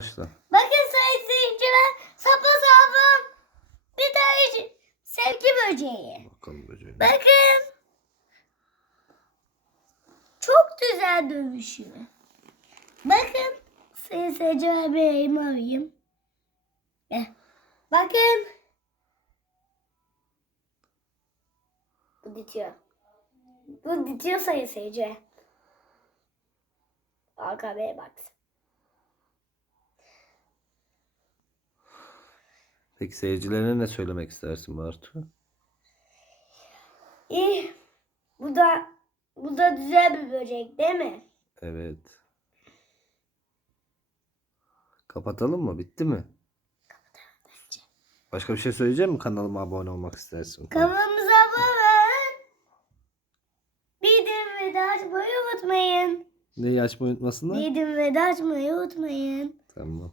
Başla. Bakın sayın seyirciler sapasağlam bir tane sevgi böceği. Bakalım böceğine. Bakın. Çok güzel dövüşüyor. Bakın. Sayın seyirciler bir elimi alayım. Bakın. Bu bitiyor. Bu bitiyor sayın seyirciler. AKB'ye baksın. Peki seyircilerine ne söylemek istersin Bartu? İyi. Bu da bu da güzel bir böcek değil mi? Evet. Kapatalım mı? Bitti mi? Başka bir şey söyleyecek misin? Kanalıma abone olmak istersin. Kanalımıza abone. Bildirim ve de açmayı unutmayın. Neyi açmayı unutmasınlar? Bildirim ve de açmayı unutmayın. Tamam.